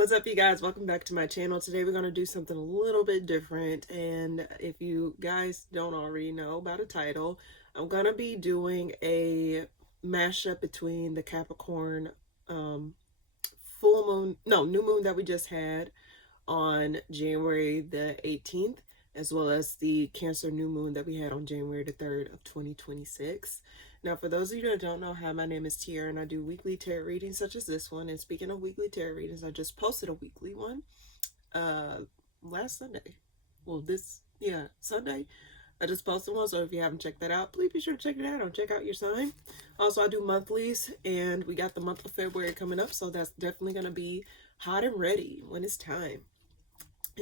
What's up, you guys? Welcome back to my channel. Today we're going to do something a little bit different, and if you guys don't already know about a title, I'm going to be doing a mashup between the Capricorn new moon that we just had on January the 18th, as well as the Cancer new moon that we had on January the 3rd of 2026. Now, for those of you that don't know, hi, my name is Tiara, and I do weekly tarot readings such as this one. And speaking of weekly tarot readings, I just posted a weekly one last Sunday. Well, Sunday. I just posted one, so if you haven't checked that out, please be sure to check it out or check out your sign. Also, I do monthlies, and we got the month of February coming up, so that's definitely going to be hot and ready when it's time.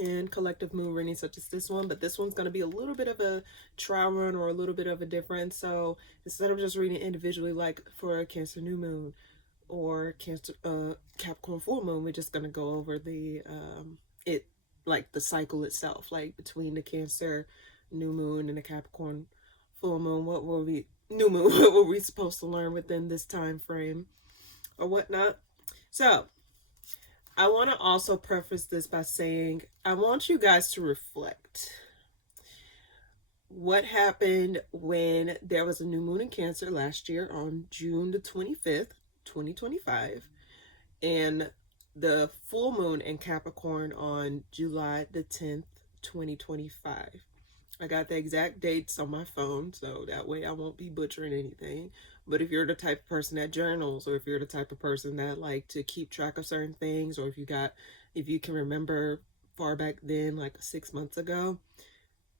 And collective moon readings such as this one, but this one's going to be a little bit of a trial run or a little bit of a difference. So instead of just reading individually, like for a Cancer new moon or Capricorn full moon, we're just going to go over the the cycle itself, like between the Cancer new moon and the Capricorn full moon. What were we supposed to learn within this time frame or whatnot? So I want to also preface this by saying I want you guys to reflect what happened when there was a new moon in Cancer last year on June the 25th, 2025, and the full moon in Capricorn on July the 10th, 2025. I got the exact dates on my phone, so that way I won't be butchering anything. But if you're the type of person that journals, or if you're the type of person that like to keep track of certain things, or if you can remember far back then, like 6 months ago,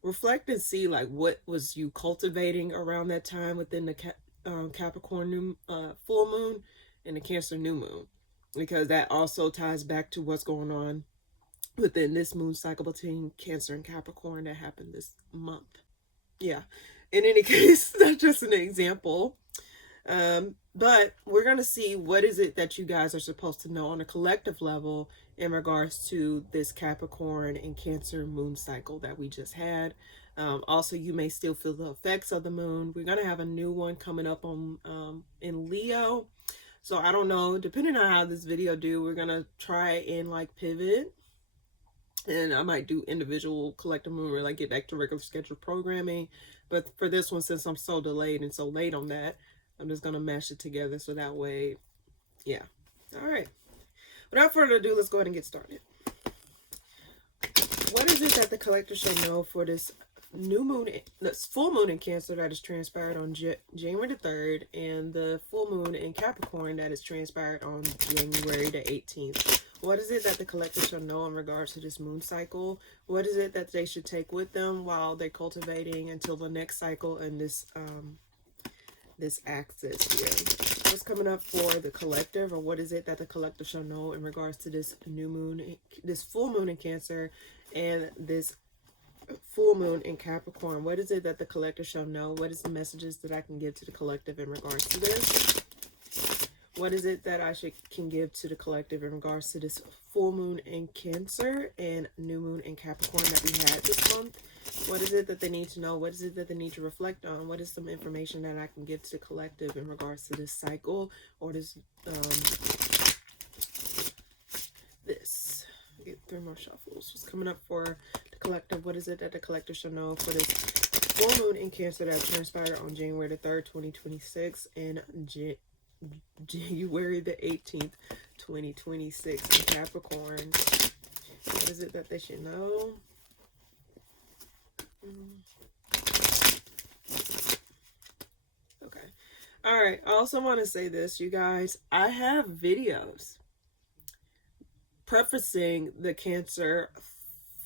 reflect and see like what was you cultivating around that time within the Capricorn full moon and the Cancer new moon, because that also ties back to what's going on within this moon cycle between Cancer and Capricorn that happened this month. Yeah, in any case, that's just an example. But we're going to see what is it that you guys are supposed to know on a collective level in regards to this Capricorn and Cancer moon cycle that we just had. Also, you may still feel the effects of the moon. We're going to have a new one coming up on in Leo. So I don't know, depending on how this video do, we're going to try and like pivot. And I might do individual collective moon or like get back to regular scheduled programming. But for this one, since I'm so delayed and so late on that, I'm just going to mash it together so that way, yeah. All right. Without further ado, let's go ahead and get started. What is it that the collector shall know for this new moon, this full moon in Cancer that is transpired on January the 3rd, and the full moon in Capricorn that is transpired on January the 18th? What is it that the collector shall know in regards to this moon cycle? What is it that they should take with them while they're cultivating until the next cycle and this axis here? What's coming up for the collective, or what is it that the collective shall know in regards to this new moon, this full moon in Cancer, and this full moon in Capricorn? What is it that the collective shall know? What is the messages that I can give to the collective in regards to this? What is it that I can give to the collective in regards to this full moon in Cancer and new moon in Capricorn that we had this month? What is it that they need to know? What is it that they need to reflect on? What is some information that I can give to the collective in regards to this cycle or this get 3 more shuffles. What's coming up for the collective? What is it that the collective shall know for this full moon in Cancer that transpired on January the 3rd, 2026 and January the 18th, 2026 in Capricorn? What is it that they should know? Okay. All right. I also want to say this, you guys. I have videos prefacing the Cancer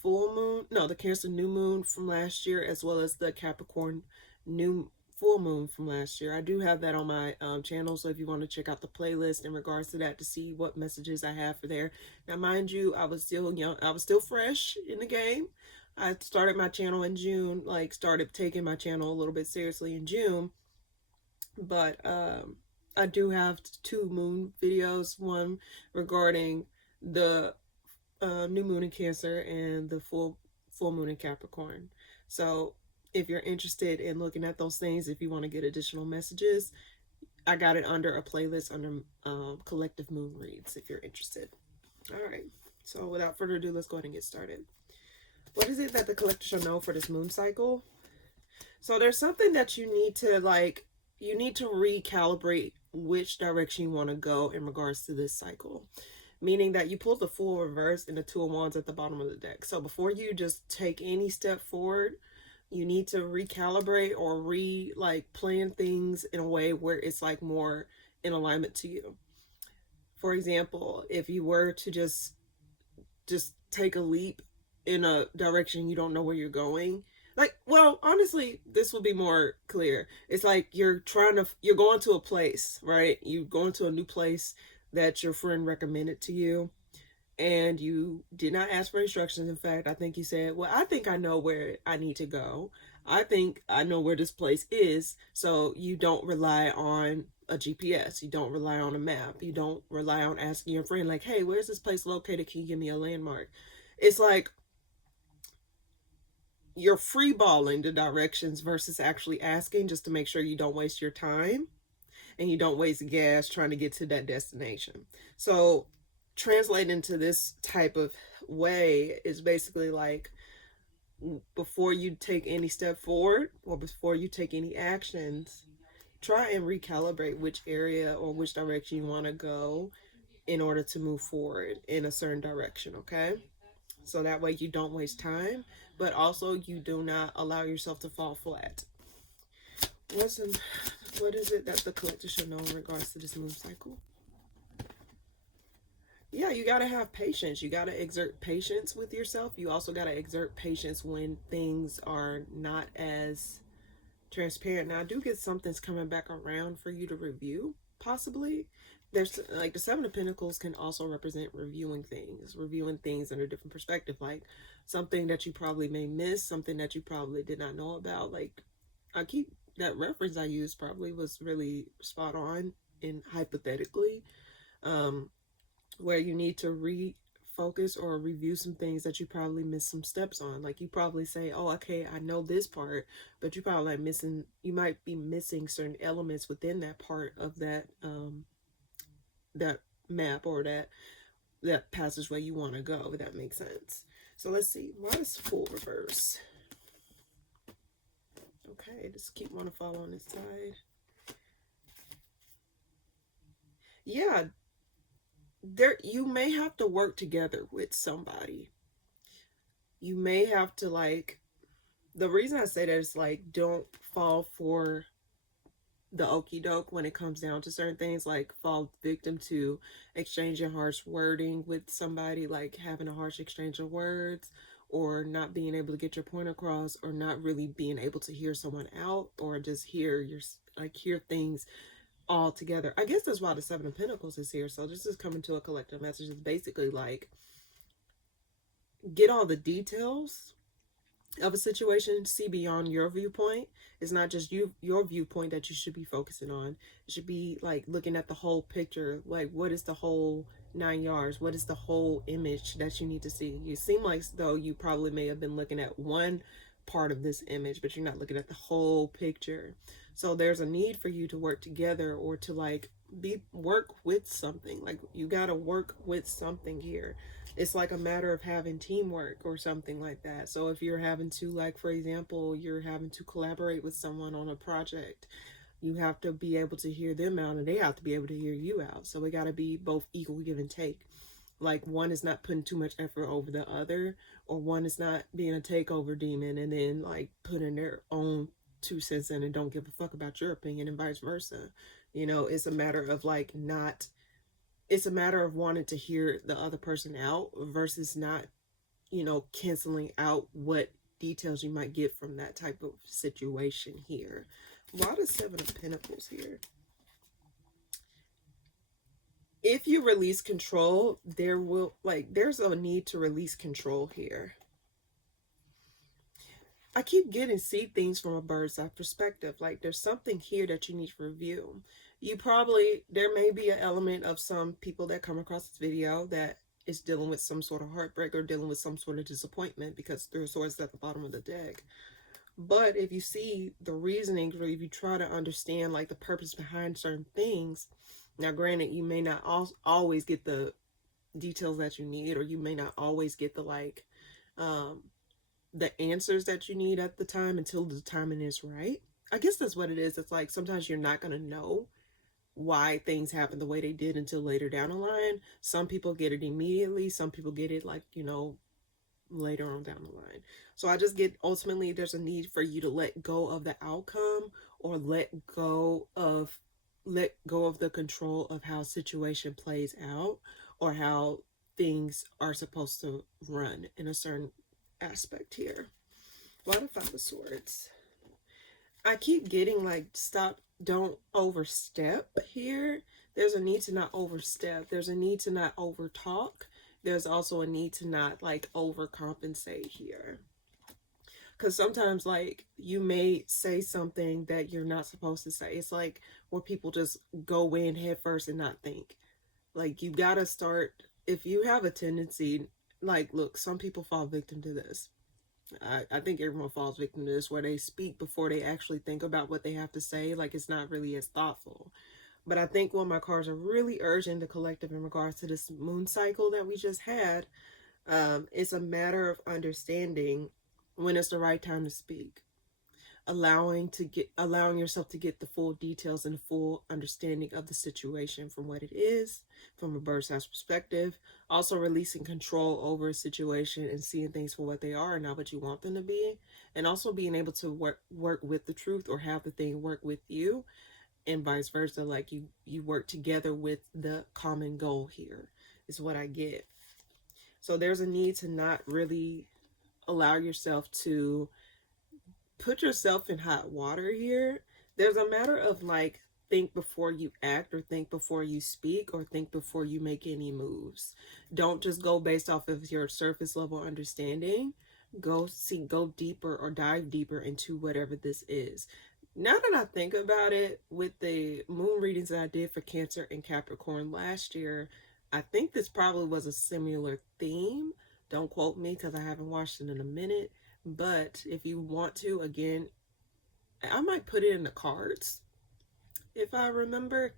the Cancer new moon from last year, as well as the Capricorn new full moon from last year. I do have that on my channel, so if you want to check out the playlist in regards to that to see what messages I have for there. Now, mind you, I was still young, I was still fresh in the game. I started my channel in June, like started taking my channel a little bit seriously in June, but I do have 2 moon videos, one regarding the new moon in Cancer and the full moon in Capricorn. So if you're interested in looking at those things, if you want to get additional messages, I got it under a playlist under collective moon reads if you're interested. All right. So without further ado, let's go ahead and get started. What is it that the collector should know for this moon cycle? So there's something that you need to recalibrate which direction you want to go in regards to this cycle. Meaning that you pulled the Fool reverse and the Two of Wands at the bottom of the deck. So before you just take any step forward, you need to recalibrate or plan things in a way where it's like more in alignment to you. For example, if you were to just take a leap in a direction you don't know where you're going, like, well, honestly, this will be more clear. It's like you're going to a place, right? You go into a new place that your friend recommended to you, and you did not ask for instructions. In fact, I think you said, well, I think I know where I need to go. I think I know where this place is. So you don't rely on a GPS. You don't rely on a map. You don't rely on asking your friend, like, hey, where's this place located? Can you give me a landmark? It's like you're freeballing the directions versus actually asking, just to make sure you don't waste your time and you don't waste gas trying to get to that destination. So translate into this type of way is basically like, before you take any step forward or before you take any actions, try and recalibrate which area or which direction you want to go in order to move forward in a certain direction, okay? So that way you don't waste time, but also you do not allow yourself to fall flat. What is it that the collector should know in regards to this moon cycle? Yeah, you got to have patience. You got to exert patience with yourself. You also got to exert patience when things are not as transparent. Now, I do get something's coming back around for you to review, possibly. There's like the Seven of Pentacles can also represent reviewing things in a different perspective, like something that you probably may miss, something that you probably did not know about. Like, that reference I used probably was really spot on in hypothetically, where you need to refocus or review some things that you probably missed some steps on. Like, you probably say, oh, okay, I know this part, but you might be missing certain elements within that part of that map or that passageway you want to go, if that makes sense. So let's see, why is Fool reverse? Okay, just keep want to follow on this side. Yeah, you may have to work together with somebody. You may have to, like, the reason I say that is like, don't fall for the okey doke when it comes down to certain things, like fall victim to exchanging harsh wording with somebody, like having a harsh exchange of words, or not being able to get your point across, or not really being able to hear someone out, or just hear things all together. I guess that's why the Seven of Pentacles is here. So this is coming to a collective message. It's basically like, get all the details of a situation, see beyond your viewpoint. It's not just your viewpoint that you should be focusing on. It should be like looking at the whole picture. Like, what is the whole 9 yards? What is the whole image that you need to see? You seem like though you probably may have been looking at one part of this image, but you're not looking at the whole picture. So there's a need for you to work together, or to like work with something. Like, you got to work with something here. It's like a matter of having teamwork or something like that. So if you're having to, like, for example, you're having to collaborate with someone on a project, you have to be able to hear them out and they have to be able to hear you out. So we got to be both equal give and take. Like, one is not putting too much effort over the other, or one is not being a takeover demon and then like putting their own 2 cents in and don't give a fuck about your opinion, and vice versa. It's a matter of like not it's a matter of wanting to hear the other person out versus not, canceling out what details you might get from that type of situation here. Why the Seven of Pentacles here? If you release control, there's a need to release control here. I keep getting see things from a bird's eye perspective. Like, there's something here that you need to review. There may be an element of some people that come across this video that is dealing with some sort of heartbreak or dealing with some sort of disappointment, because there's swords at the bottom of the deck. But if you see the reasoning, or if you try to understand like the purpose behind certain things, now granted, you may not always get the details that you need, or you may not always get the answers that you need at the time until the timing is right. I guess that's what it is. It's like sometimes you're not going to know why things happen the way they did until later down the line. Some people get it immediately, some people get it like, later on down the line. So I just get, ultimately there's a need for you to let go of the outcome, or let go of the control of how situation plays out, or how things are supposed to run in a certain aspect here. Why the Five of Swords? I keep getting like, stop, don't overstep here. There's a need to not overstep. There's a need to not overtalk. There's also a need to not like overcompensate here. Because sometimes like you may say something that you're not supposed to say. It's like where people just go in head first and not think. Like you gotta start, if you have a tendency, like, look, some people fall victim to this. I think everyone falls victim to this, where they speak before they actually think about what they have to say. Like it's not really as thoughtful. But I think one of my cards are really urging the collective in regards to this moon cycle that we just had. It's a matter of understanding when it's the right time to speak. Allowing yourself to get the full details and the full understanding of the situation from what it is, from a bird's eye perspective. Also releasing control over a situation and seeing things for what they are and not what you want them to be. And also being able to work with the truth, or have the thing work with you, and vice versa. Like you work together with the common goal here, is what I get. So there's a need to not really allow yourself to put yourself in hot water here. There's a matter of like, think before you act, or think before you speak, or think before you make any moves. Don't just go based off of your surface level understanding. Go deeper, or dive deeper into whatever this is. Now that I think about it, with the moon readings that I did for Cancer and Capricorn last year, I think this probably was a similar theme. Don't quote me because I haven't watched it in a minute. But if you want to, again, I might put it in the cards if I remember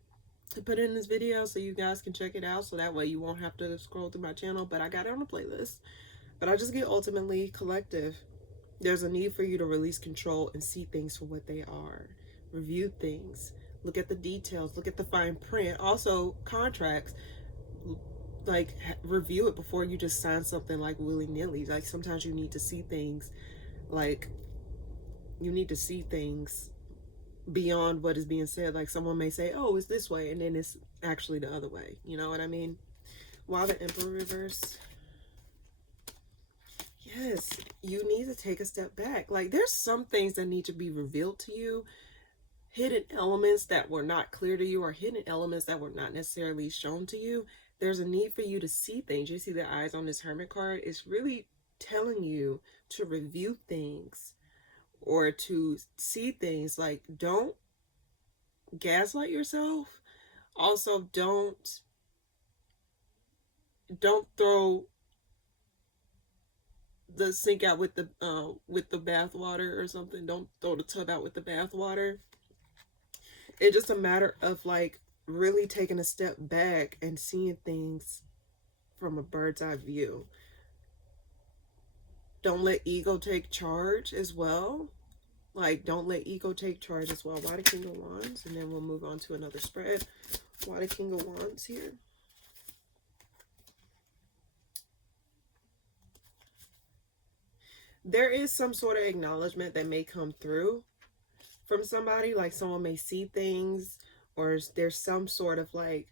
to put it in this video so you guys can check it out. So that way you won't have to scroll through my channel. But I got it on the playlist. But I just get, ultimately, collective. There's a need for you to release control and see things for what they are. Review things. Look at the details. Look at the fine print. Also, contracts. Like, review it before you just sign something like willy-nilly. Like, sometimes you need to see things, like, you need to see things beyond what is being said. Like, someone may say, oh, it's this way, and then it's actually the other way. You know what I mean? While the Emperor reverse. Yes, you need to take a step back. Like, there's some things that need to be revealed to you. Hidden elements that were not clear to you, or hidden elements that were not necessarily shown to you. There's a need for you to see things. You see the eyes on this Hermit card. It's really telling you to review things, or to see things. Like, don't gaslight yourself. Also, don't throw the sink out with the bath water or something. Don't throw the tub out with the bath water. It's just a matter of like really taking a step back and seeing things from a bird's eye view. Don't let ego take charge as well. Like, don't let ego take charge as well. Why the King of Wands? And then we'll move on to another spread. Why the King of Wands here? There is some sort of acknowledgement that may come through from somebody. Like, someone may see things, or there's some sort of like,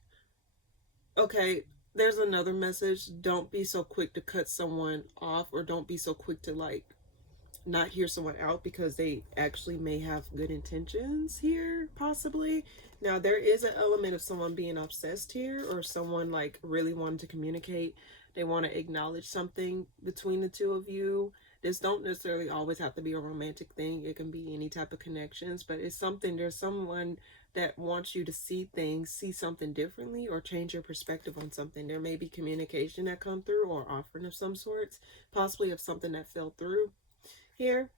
okay, there's another message. Don't be so quick to cut someone off, or don't be so quick to like not hear someone out, because they actually may have good intentions here, possibly. Now, there is an element of someone being obsessed here, or someone like really wanting to communicate. They want to acknowledge something between the two of you. This don't necessarily always have to be a romantic thing. It can be any type of connections, but it's something, there's someone that wants you to see things, see something differently, or change your perspective on something. There may be communication that come through, or offering of some sorts, possibly of something that fell through here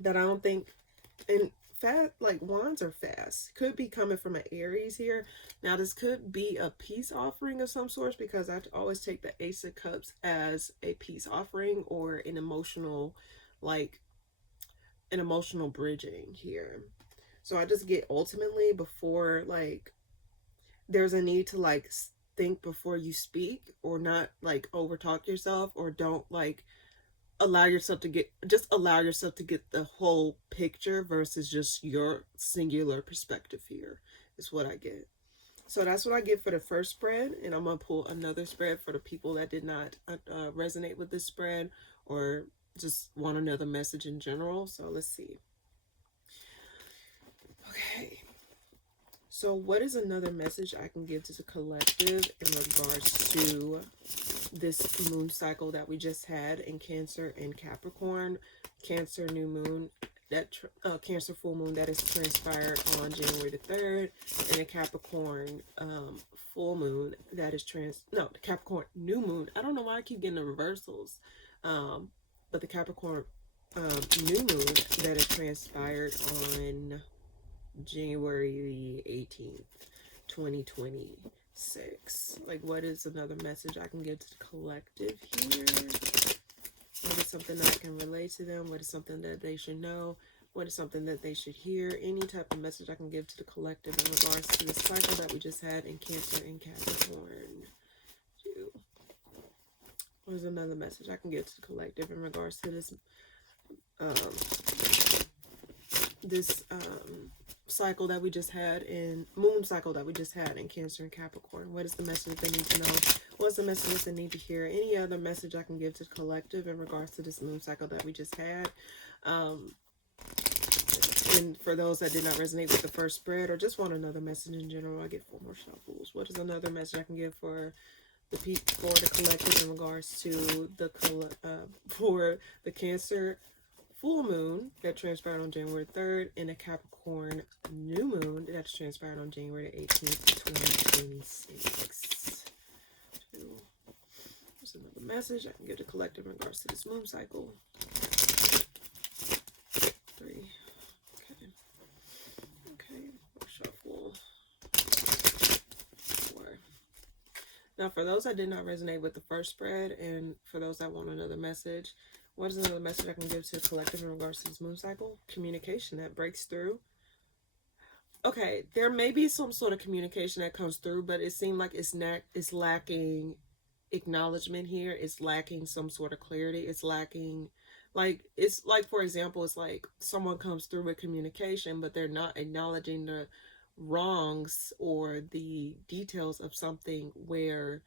that I don't think, and fast, like wands are fast. Could be coming from an Aries here. Now this could be a peace offering of some sort, because I always take the Ace of Cups as a peace offering or an emotional, like an emotional bridging here. So I just get ultimately, before like there's a need to like think before you speak, or not like overtalk yourself, or don't like allow yourself to get, just allow yourself to get the whole picture versus just your singular perspective here, is what I get. So that's what I get for the first spread, and I'm gonna pull another spread for the people that did not resonate with this spread, or just want another message in general. So let's see. Okay, so what is another message I can give to the collective in regards to this moon cycle that we just had in Cancer and Capricorn? Cancer new moon, that Cancer full moon that is transpired on January the 3rd, and a Capricorn full moon that is the Capricorn new moon. I don't know why I keep getting the reversals, but the Capricorn new moon that is transpired on January the 18th, 2026. Like, what is another message I can give to the collective here? What is something that can relate to them? What is something that they should know? What is something that they should hear? Any type of message I can give to the collective in regards to the cycle that we just had in Cancer and Capricorn. What is another message I can give to the collective in regards to this cycle that we just had in moon cycle that we just had in Cancer and Capricorn? What is the message they need to know? What's the message they need to hear? Any other message I can give to the collective in regards to this moon cycle that we just had? And for those that did not resonate with the first spread, or just want another message in general, I get 4 more shuffles. What is another message I can give for the collective in regards to the for the Cancer full moon that transpired on January 3rd, and a Capricorn new moon that's transpired on January 18th, 2026. There's another message I can give the collective in regards to this moon cycle. 3. Okay, shuffle. 4. Now, for those that did not resonate with the first spread, and for those that want another message, what is another message I can give to the collective in regards to this moon cycle? Communication that breaks through. Okay, there may be some sort of communication that comes through, but it seems like it's lacking acknowledgement here. It's lacking some sort of clarity. It's lacking, like, it's like, for example, it's like someone comes through with communication, but they're not acknowledging the wrongs or the details of something, where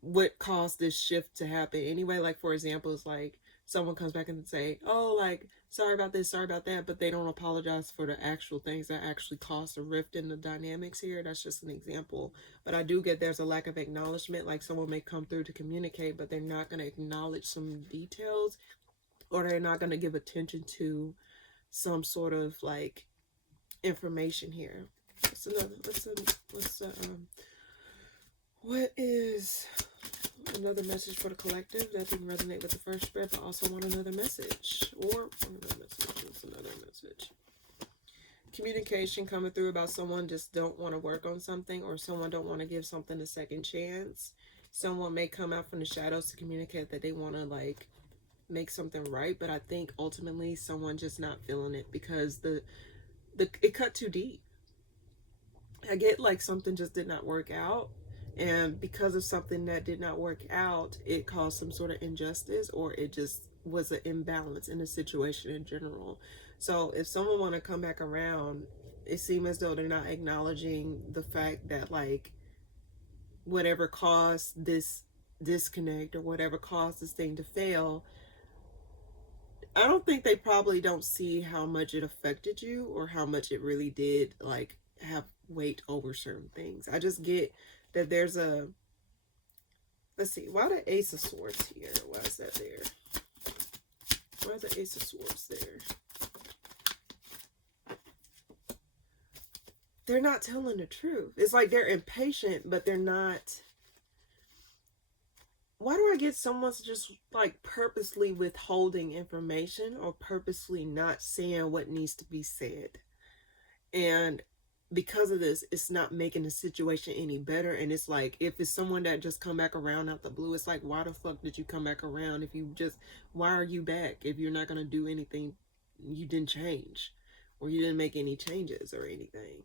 what caused this shift to happen anyway. Like, for example, it's like someone comes back and say, oh, like, sorry about this, sorry about that, but they don't apologize for the actual things that actually caused a rift in the dynamics here. That's just an example. But I do get there's a lack of acknowledgement. Like, someone may come through to communicate, but they're not going to acknowledge some details, or they're not going to give attention to some sort of like information here. What is another message for the collective that didn't resonate with the first spread, but also want another message? Or another message. What's another message? Communication coming through about someone just don't want to work on something, or someone don't want to give something a second chance. Someone may come out from the shadows to communicate that they want to like make something right, but I think ultimately someone just not feeling it, because it cut too deep. I get like something just did not work out, and because of something that did not work out, it caused some sort of injustice, or it just was an imbalance in the situation in general. So if someone want to come back around, it seems as though they're not acknowledging the fact that like whatever caused this disconnect, or whatever caused this thing to fail, I don't think they probably don't see how much it affected you, or how much it really did like have weight over certain things. I just get that there's a, let's see, why the Ace of Swords here? Why is that there? Why is the Ace of Swords there? They're not telling the truth. It's like they're impatient, but they're not why do I get someone's just like purposely withholding information or purposely not saying what needs to be said? And because of this, it's not making the situation any better. And it's like, if it's someone that just come back around out the blue, it's like, why the fuck did you come back around? If you just, why are you back if you're not going to do anything? You didn't change, or you didn't make any changes or anything.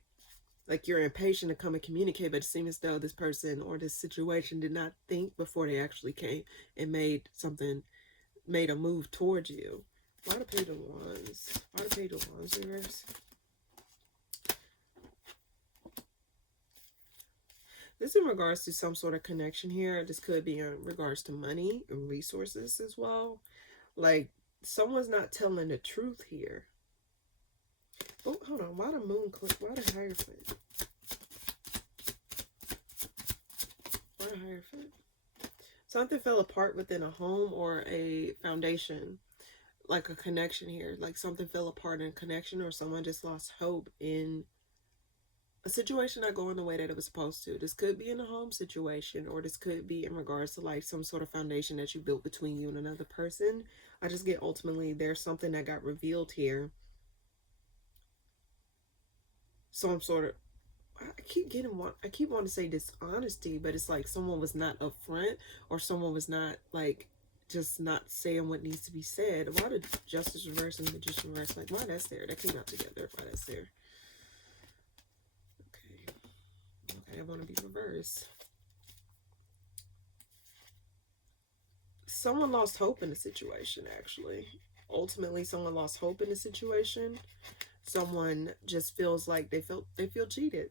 Like, you're impatient to come and communicate, but it seems as though this person or this situation did not think before they actually came and made a move towards you. Why the Page of Wands? Why the Page of Wands reverse? This in regards to some sort of connection here. This could be in regards to money and resources as well. Like, someone's not telling the truth here. Oh, hold on. Why the moon? Why the Hierophant? Why the Hierophant? Something fell apart within a home or a foundation. Like a connection here. Like something fell apart in a connection, or someone just lost hope in a situation not going the way that it was supposed to. This could be in a home situation, or this could be in regards to like some sort of foundation that you built between you and another person. I just get ultimately there's something that got revealed here. Some sort of, I keep wanting to say dishonesty, but it's like someone was not upfront, or someone was not like just not saying what needs to be said. Why did Justice reverse and Magician reverse? Like, why that's there? That came out together. Why that's there? Okay, I want to be reversed. Someone lost hope in the situation, actually. Ultimately, someone lost hope in the situation. Someone just feels like they feel cheated.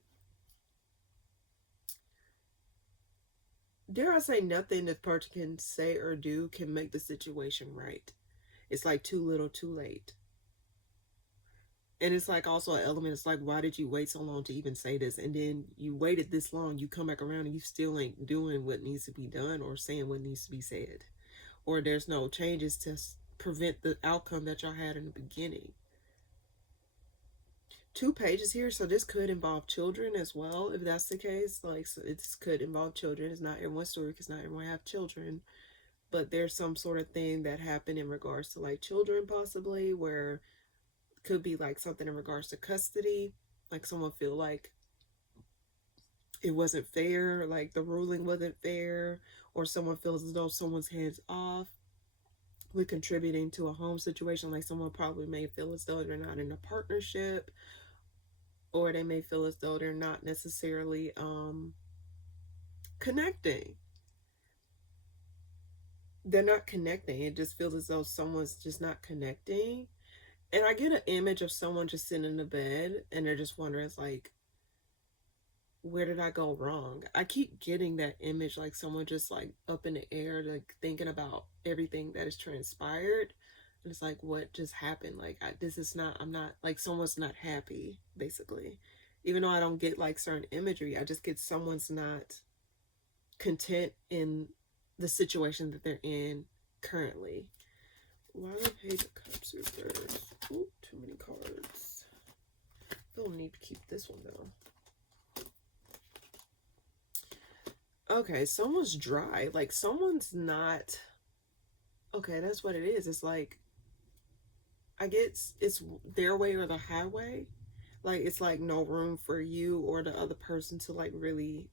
Dare I say, nothing this person can say or do can make the situation right. It's like too little, too late. And it's like also an element, it's like, why did you wait so long to even say this? And then you waited this long, you come back around and you still ain't doing what needs to be done or saying what needs to be said. Or there's no changes to prevent the outcome that y'all had in the beginning. 2 pages here, so this could involve children as well, if that's the case. Like, so this could involve children. It's not everyone's story because not everyone have children, but there's some sort of thing that happened in regards to like children, possibly, where could be like something in regards to custody. Like, someone feel like it wasn't fair, like the ruling wasn't fair, or someone feels as though someone's hands off with contributing to a home situation. Like, someone probably may feel as though they're not in a partnership, or they may feel as though they're not necessarily connecting. They're not connecting. It just feels as though someone's just not connecting. And I get an image of someone just sitting in the bed and they're just wondering, it's like, where did I go wrong? I keep getting that image, like someone just like up in the air, like thinking about everything that has transpired. And it's like, what just happened? Like, this is not, I'm not, like, someone's not happy, basically. Even though I don't get like certain imagery, I just get someone's not content in the situation that they're in currently. Why the Page of Cups reversed? Ooh, too many cards. Don't need to keep this one though. Okay, someone's dry. Like, someone's not. Okay, that's what it is. It's like, I guess it's their way or the highway. Like, it's like no room for you or the other person to like really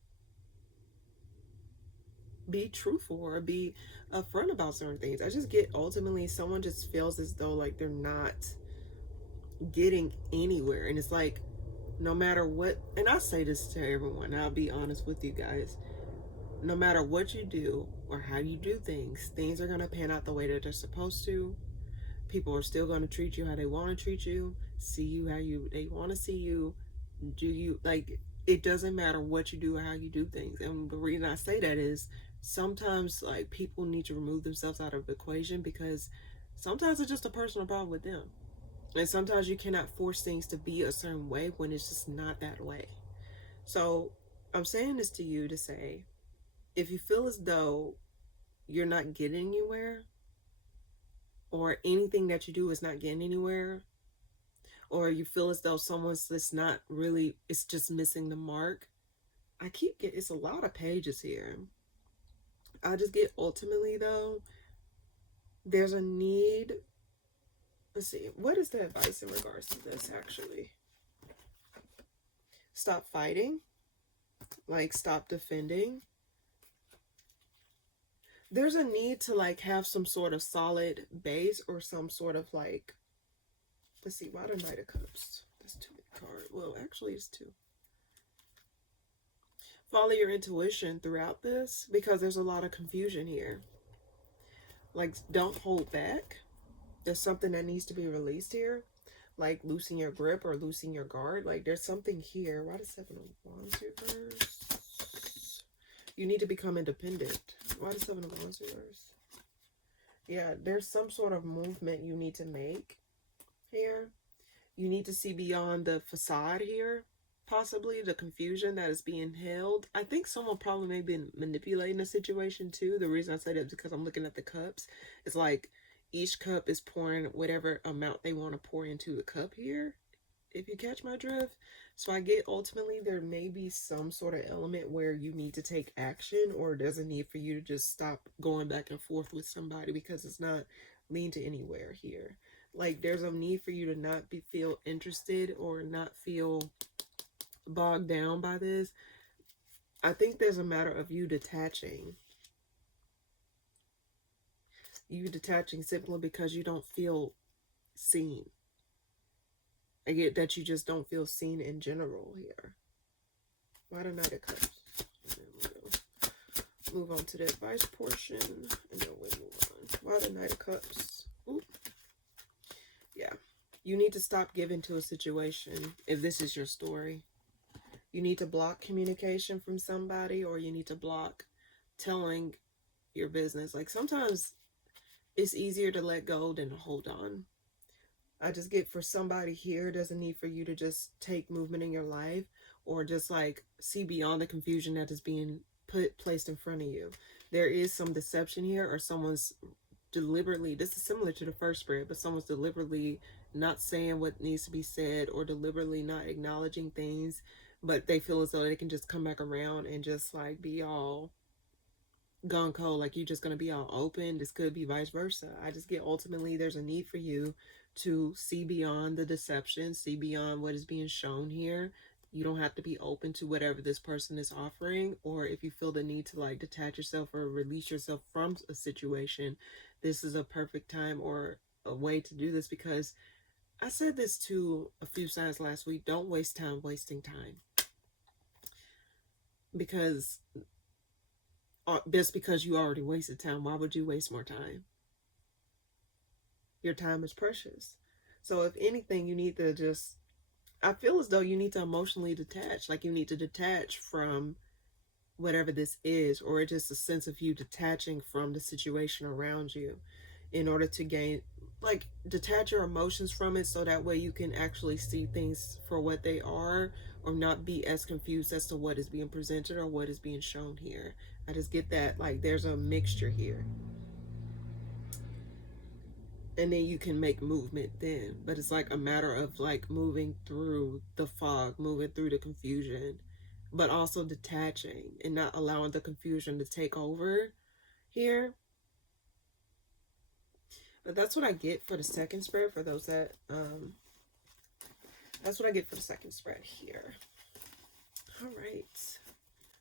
be truthful or be upfront about certain things. I just get ultimately someone just feels as though like they're not getting anywhere. And it's like, no matter what, and I say this to everyone, I'll be honest with you guys, no matter what you do or how you do things, things are going to pan out the way that they're supposed to. People are still going to treat you how they want to treat you, see you how they want to see you. Do you, like, it doesn't matter what you do or how you do things. And the reason I say that is sometimes like people need to remove themselves out of the equation, because sometimes it's just a personal problem with them. And sometimes you cannot force things to be a certain way when it's just not that way. So I'm saying this to you to say, if you feel as though you're not getting anywhere, or anything that you do is not getting anywhere, or you feel as though someone's just not really, it's just missing the mark, I keep getting, it's a lot of pages here. I just get ultimately though, there's a need. Let's see, what is the advice in regards to this actually? Stop fighting, like stop defending. There's a need to like have some sort of solid base or some sort of like, let's see, why the Knight of Cups? That's too many cards. Well, actually it's two. Follow your intuition throughout this because there's a lot of confusion here. Like, don't hold back. There's something that needs to be released here. Like loosen your grip or loosen your guard. Like there's something here. Why does 7 of Wands reverse? You need to become independent. Why does 7 of Wands reverse? Yeah, there's some sort of movement you need to make here. You need to see beyond the facade here. Possibly the confusion that is being held. I think someone probably may be manipulating the situation too. The reason I say that is because I'm looking at the cups. It's like each cup is pouring whatever amount they want to pour into the cup here, if you catch my drift. So I get ultimately there may be some sort of element where you need to take action, or there's a need for you to just stop going back and forth with somebody because it's not leading to anywhere here. Like there's a need for you to not feel interested or not feel bogged down by this. I think there's a matter of you detaching. You detaching simply because you don't feel seen. I get that you just don't feel seen in general here. Why the Knight of Cups? We'll move on to the advice portion, and then we'll move on. Why the Knight of Cups? Ooh. Yeah. You need to stop giving to a situation if this is your story. You need to block communication from somebody, or you need to block telling your business. Like sometimes it's easier to let go than to hold on. I just get for somebody here, there's a need for you to just take movement in your life or just like see beyond the confusion that is being placed in front of you. There is some deception here, or someone's deliberately, this is similar to the first spread, but someone's deliberately not saying what needs to be said or deliberately not acknowledging things, but they feel as though they can just come back around and just like be all gung-ho, like you're just going to be all open. This could be vice versa. I just get ultimately there's a need for you to see beyond the deception, see beyond what is being shown here. You don't have to be open to whatever this person is offering, or if you feel the need to like detach yourself or release yourself from a situation, this is a perfect time or a way to do this, because I said this to a few signs last week. Don't waste time wasting time. Because just because you already wasted time, why would you waste more time? Your time is precious. So if anything, you need to just, I feel as though you need to emotionally detach. Like you need to detach from whatever this is, or it's just a sense of you detaching from the situation around you in order to gain, like detach your emotions from it, so that way you can actually see things for what they are, or not be as confused as to what is being presented or what is being shown here. I just get that like there's a mixture here, and then you can make movement then, but it's like a matter of like moving through the fog, moving through the confusion, but also detaching and not allowing the confusion to take over here. But that's what I get for the second spread, for those that that's what I get for the second spread here.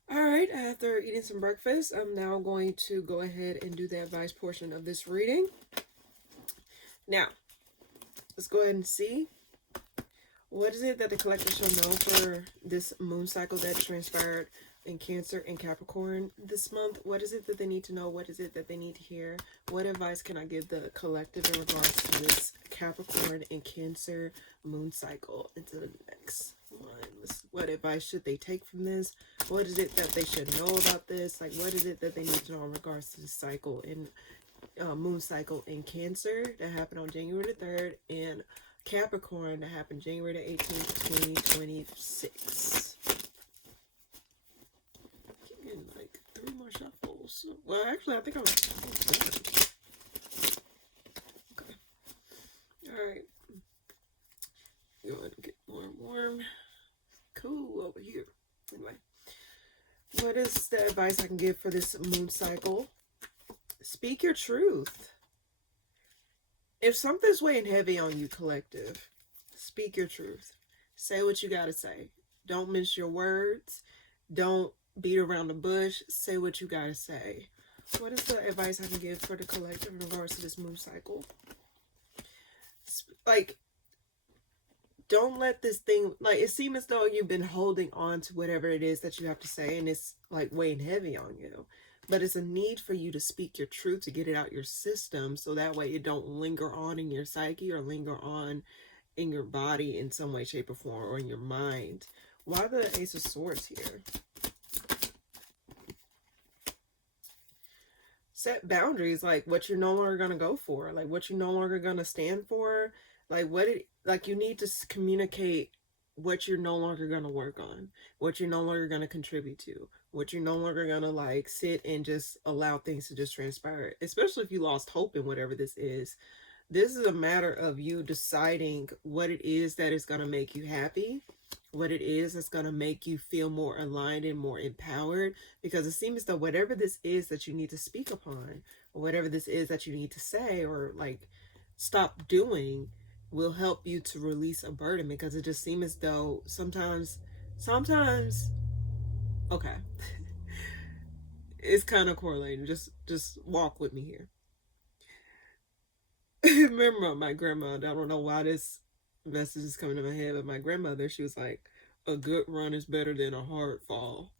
All right, after eating some breakfast, I'm now going to go ahead and do the advice portion of this reading. Now, let's go ahead and see. What is it that the collector shall know for this moon cycle that transpired in Cancer and Capricorn this month? What is it that they need to know? What is it that they need to hear? What advice can I give the collective in regards to this Capricorn and Cancer moon cycle into the next one? What advice should they take from this? What is it that they should know about this? Like, what is it that they need to know in regards to this cycle and moon cycle in Cancer that happened on January the 3rd, and Capricorn that happened January the 18th, 2026. Keep getting like 3 more shuffles. Well, actually, I think I'm done. Okay. Alright. Go ahead and get more warm. Cool over here. Anyway. What is the advice I can give for this moon cycle? Speak your truth. If something's weighing heavy on you, collective, speak your truth. Say what you gotta say. Don't mince your words. Don't beat around the bush. Say what you gotta say. What is the advice I can give for the collective in regards to this moon cycle? Like, don't let this thing, like, it seems as though you've been holding on to whatever it is that you have to say, and it's like weighing heavy on you. But it's a need for you to speak your truth, to get it out your system, so that way it don't linger on in your psyche or linger on in your body in some way, shape, or form, or in your mind. Why the Ace of Swords here? Set boundaries, like what you're no longer going to go for, like what you're no longer going to stand for, like what it, like you need to communicate what you're no longer going to work on, what you're no longer going to contribute to, what you're no longer going to like sit and just allow things to just transpire, especially if you lost hope in whatever this is. This is a matter of you deciding what it is that is going to make you happy, what it is that's going to make you feel more aligned and more empowered. Because it seems that whatever this is that you need to speak upon, or whatever this is that you need to say or like stop doing, will help you to release a burden. Because it just seems as though sometimes, okay, it's kind of correlating. Just walk with me here. Remember my grandma, I don't know why this message is coming to my head, but my grandmother, she was like, a good run is better than a hard fall.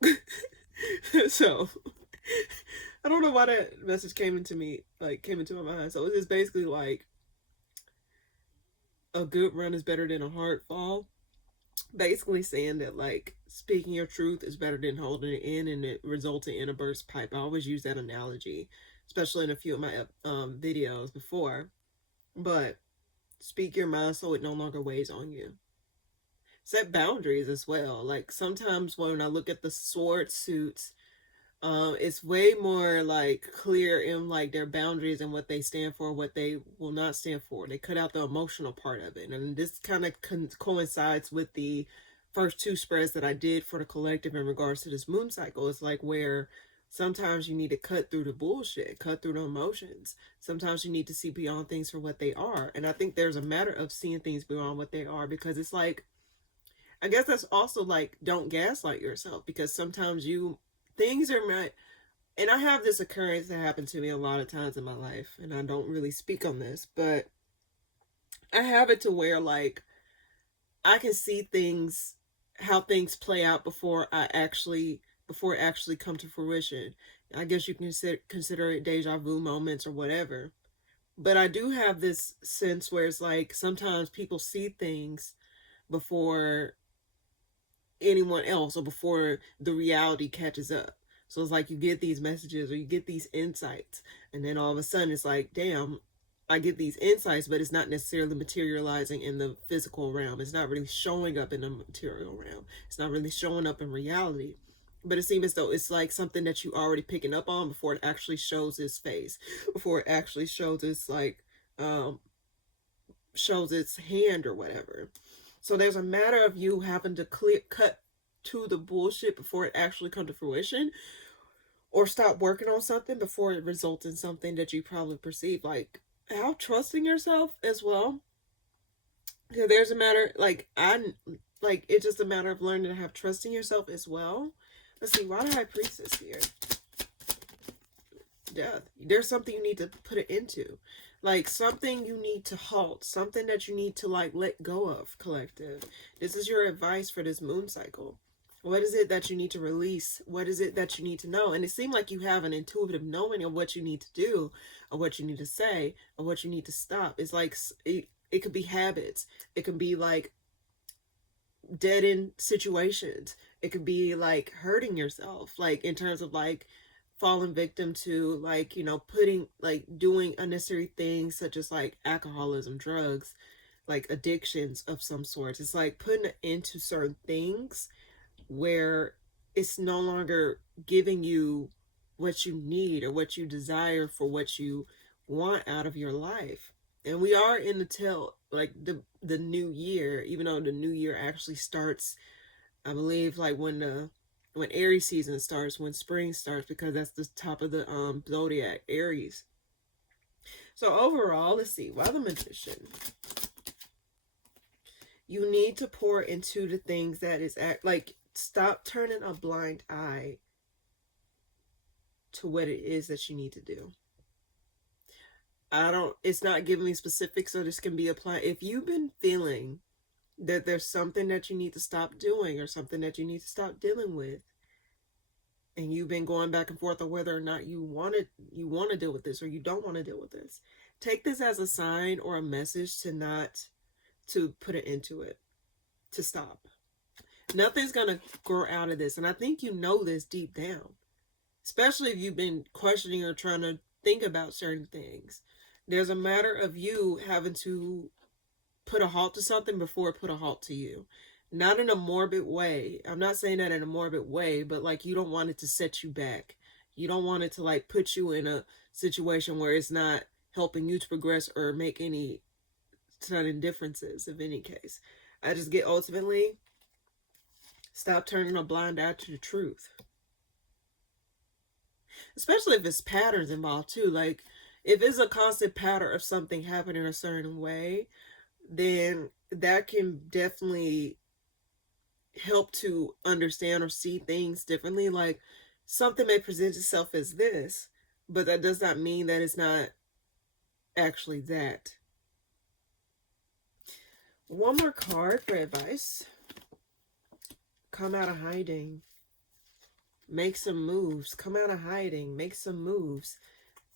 So I don't know why that message came into me, like came into my mind. So it's just basically like a good run is better than a hard fall. Basically saying that like speaking your truth is better than holding it in and it resulting in a burst pipe. I always use that analogy, especially in a few of my videos before. But speak your mind so it no longer weighs on you. Set boundaries as well. Like sometimes when I look at the sword suits, it's way more like clear in like their boundaries and what they stand for, what they will not stand for. They cut out the emotional part of it, and this kind of coincides with the first two spreads that I did for the collective in regards to this moon cycle. It's like where sometimes you need to cut through the bullshit, cut through the emotions. Sometimes you need to see beyond things for what they are, and I think there's a matter of seeing things beyond what they are, because it's like, I guess that's also like, don't gaslight yourself, because sometimes you, things are meant, and I have this occurrence that happened to me a lot of times in my life, and I don't really speak on this, but I have it to where like I can see things, how things play out before it actually come to fruition. I guess you can consider it deja vu moments or whatever. But I do have this sense where it's like sometimes people see things before anyone else or before the reality catches up. So it's like you get these messages or you get these insights, and then all of a sudden it's like, damn, I get these insights, but it's not necessarily materializing in the physical realm. It's not really showing up in the material realm. It's not really showing up in reality. But it seems as though it's like something that you already picking up on before it actually shows its face, before it actually shows its like um shows its hand or whatever. So there's a matter of you having to cut to the bullshit before it actually come to fruition, or stop working on something before it results in something that you probably perceive. Like how trusting yourself as well. Yeah, there's a matter like it's just a matter of learning to have trust in yourself as well. Let's see, why the High Priestess here? Death. There's something you need to put it into, like something you need to halt, something that you need to like let go of, collective. This is your advice for this moon cycle. What is it that you need to release? What is it that you need to know? And it seemed like you have an intuitive knowing of what you need to do, or what you need to say, or what you need to stop. It's like it could be habits, it can be like dead end situations, it could be like hurting yourself, like in terms of like fallen victim to like, you know, putting like doing unnecessary things such as like alcoholism, drugs, like addictions of some sort. It's like putting into certain things where it's no longer giving you what you need or what you desire for what you want out of your life. And we are in the tail, like the new year, even though the new year actually starts, I believe, like when Aries season starts, when spring starts, because that's the top of the zodiac, Aries. So overall, let's see, why the Magician? You need to pour into the things that is like, stop turning a blind eye to what it is that you need to do. It's not giving me specifics, so this can be applied. If you've been feeling that there's something that you need to stop doing or something that you need to stop dealing with, and you've been going back and forth on whether or not you want to deal with this or you don't want to deal with this, take this as a sign or a message to put it into it, to stop. Nothing's going to grow out of this. And I think you know this deep down, especially if you've been questioning or trying to think about certain things. There's a matter of you having to put a halt to something before it put a halt to you. Not in a morbid way. I'm not saying that in a morbid way, but like, you don't want it to set you back. You don't want it to like put you in a situation where it's not helping you to progress or make any sudden differences of any case. I just get, ultimately, stop turning a blind eye to the truth. Especially if it's patterns involved too. Like, if it's a constant pattern of something happening a certain way, then that can definitely help to understand or see things differently. Like, something may present itself as this, but that does not mean that it's not actually that. One more card for advice. Come out of hiding. Make some moves. Come out of hiding. Make some moves.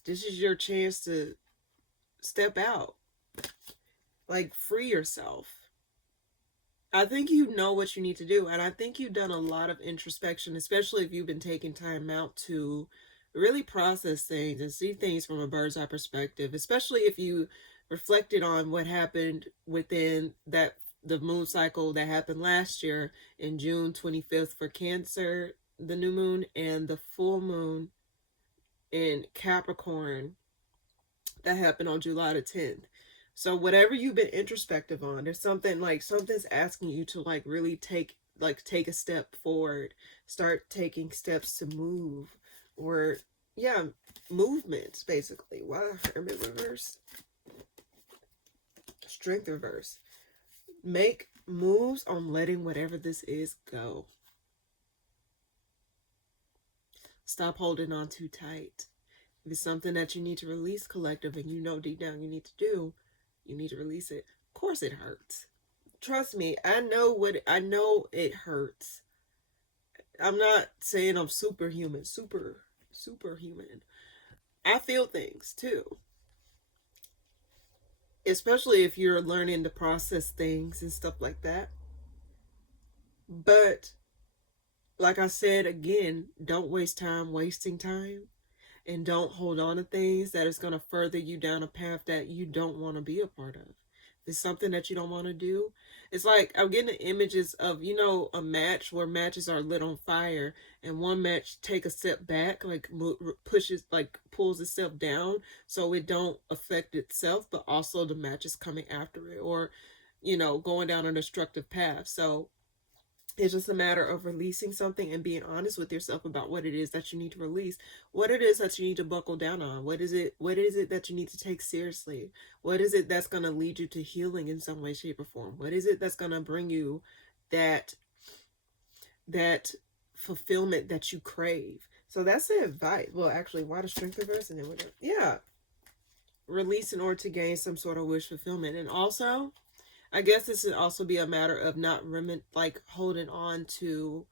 This is your chance to step out. Like, free yourself. I think you know what you need to do. And I think you've done a lot of introspection, especially if you've been taking time out to really process things and see things from a bird's eye perspective, especially if you reflected on what happened within the moon cycle that happened last year in June 25th for Cancer, the new moon, and the full moon in Capricorn that happened on July the 10th. So whatever you've been introspective on, there's something like, something's asking you to like really take a step forward, start taking steps to move, or yeah, movements basically. Wow, Hermit reverse, Strength reverse. Make moves on letting whatever this is go. Stop holding on too tight. If it's something that you need to release, collective, and you know deep down you need to do, you need to release it. Of course it hurts. Trust me, I know it hurts. I'm not saying I'm superhuman, superhuman. I feel things too. Especially if you're learning to process things and stuff like that. But like I said again, don't waste time wasting time. And don't hold on to things that is going to further you down a path that you don't want to be a part of. If it's something that you don't want to do, it's like, I'm getting the images of, a match where matches are lit on fire and one match take a step back, like pushes, like pulls itself down so it don't affect itself, but also the match is coming after it, or, going down a destructive path. So it's just a matter of releasing something and being honest with yourself about what it is that you need to release, what it is that you need to buckle down on, what is it that you need to take seriously, what is it that's going to lead you to healing in some way, shape, or form, what is it that's going to bring you that fulfillment that you crave. So that's the advice. Well, actually, why the Strength reverse, and then we're done. Yeah, release in order to gain some sort of wish fulfillment. And also, I guess this would also be a matter of not holding on too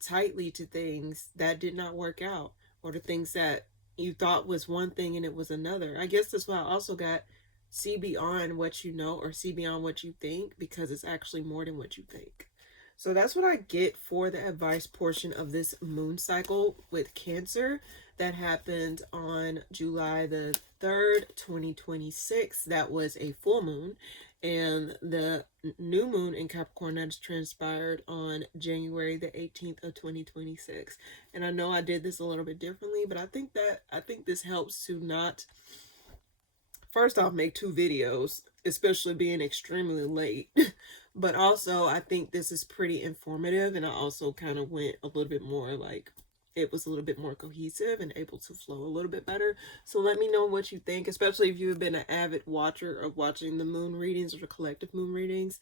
tightly to things that did not work out, or the things that you thought was one thing and it was another. I guess that's why I also got see beyond what you know, or see beyond what you think, because it's actually more than what you think. So that's what I get for the advice portion of this moon cycle with Cancer that happened on July the 3rd, 2026. That was a full moon. And the new moon in Capricorn that has transpired on January the 18th of 2026. And I know I did this a little bit differently, but I think this helps to not, first off, make two videos, especially being extremely late. But also, I think this is pretty informative, and I also kind of went a little bit more like it was a little bit more cohesive and able to flow a little bit better. So let me know what you think, especially if you've been an avid watcher of watching the moon readings or the collective moon readings,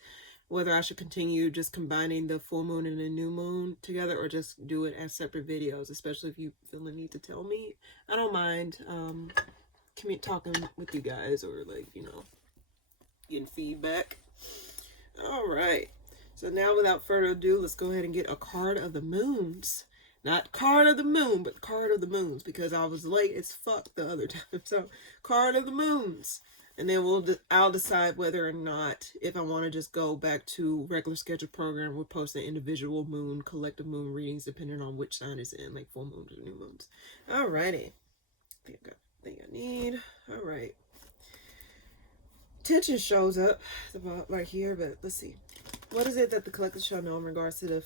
whether I should continue just combining the full moon and the new moon together or just do it as separate videos, especially if you feel the need to tell me. I don't mind talking with you guys or like, you know, getting feedback. All right. So now without further ado, let's go ahead and get a card of the moons. Not card of the moon, but card of the moons, because I was late as fuck the other time. So card of the moons. And then I'll decide whether or not, if I want to just go back to regular scheduled program, we're posting individual moon, collective moon readings, depending on which sign is in, like full moons or new moons. Alrighty. I think I got everything I need. All right. Tension shows up about right here, but let's see. What is it that the collective shall know in regards to the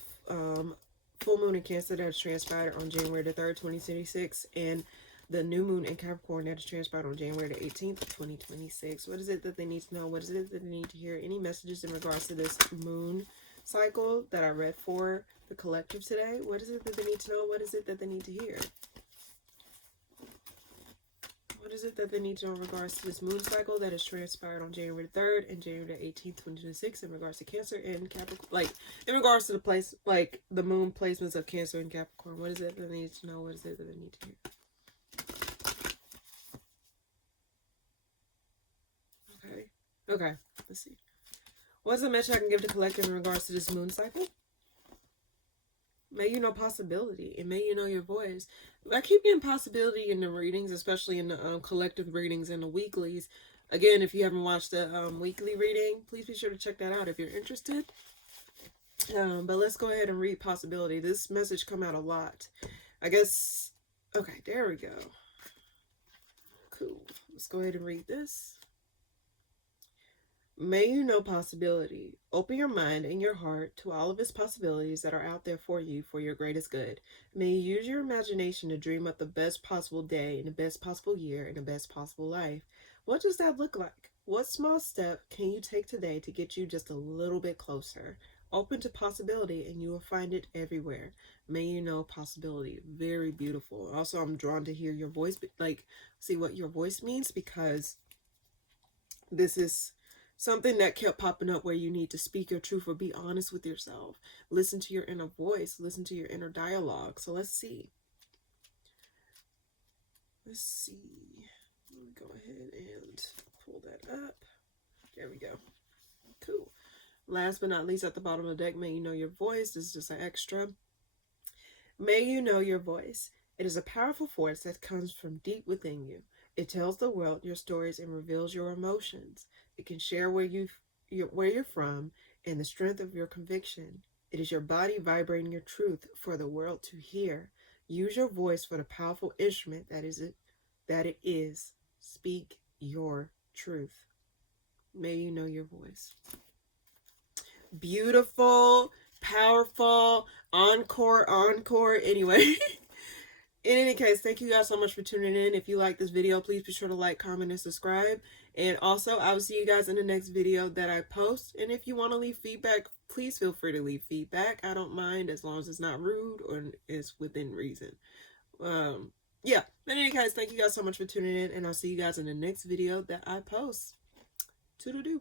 full moon in Cancer that has transpired on January the 3rd, 2026, and the new moon in Capricorn that has transpired on January the 18th, 2026? What is it that they need to know? What is it that they need to hear? Any messages in regards to this moon cycle that I read for the collective today? What is it that they need to know? What is it that they need to hear? What is it that they need to know in regards to this moon cycle that has transpired on January 3rd and January 18th, 2026 in regards to Cancer and Capricorn? Like, in regards to the place, like, the moon placements of Cancer and Capricorn. What is it that they need to know? What is it that they need to hear? Okay. Okay. Let's see. What's the message I can give to collective in regards to this moon cycle? May you know possibility, and may you know your voice. I keep getting possibility in the readings, especially in the collective readings and the weeklies. Again, if you haven't watched the weekly reading, please be sure to check that out if you're interested. But let's go ahead and read possibility. This message come out a lot. I guess, okay, there we go. Cool. Let's go ahead and read this. May you know possibility. Open your mind and your heart to all of its possibilities that are out there for you for your greatest good. May you use your imagination to dream up the best possible day and the best possible year and the best possible life. What does that look like? What small step can you take today to get you just a little bit closer? Open to possibility and you will find it everywhere. May you know possibility. Very beautiful. Also, I'm drawn to hear your voice, like see what your voice means, because this is something that kept popping up where you need to speak your truth or be honest with yourself. Listen to your inner voice. Listen to your inner dialogue. So let's see. Let's see. Let me go ahead and pull that up. There we go. Cool. Last but not least, at the bottom of the deck, may you know your voice. This is just an extra. May you know your voice. It is a powerful force that comes from deep within you. It tells the world your stories and reveals your emotions. It can share where you're from and the strength of your conviction. It is your body vibrating your truth for the world to hear. Use your voice for the powerful instrument that it is. Speak your truth. May you know your voice. Beautiful, powerful, encore. Anyway. In any case, thank you guys so much for tuning in. If you like this video, please be sure to like, comment, and subscribe. And also, I will see you guys in the next video that I post. And if you want to leave feedback, please feel free to leave feedback. I don't mind as long as it's not rude or it's within reason. Yeah. But in any case, thank you guys so much for tuning in. And I'll see you guys in the next video that I post. Toodle-doo.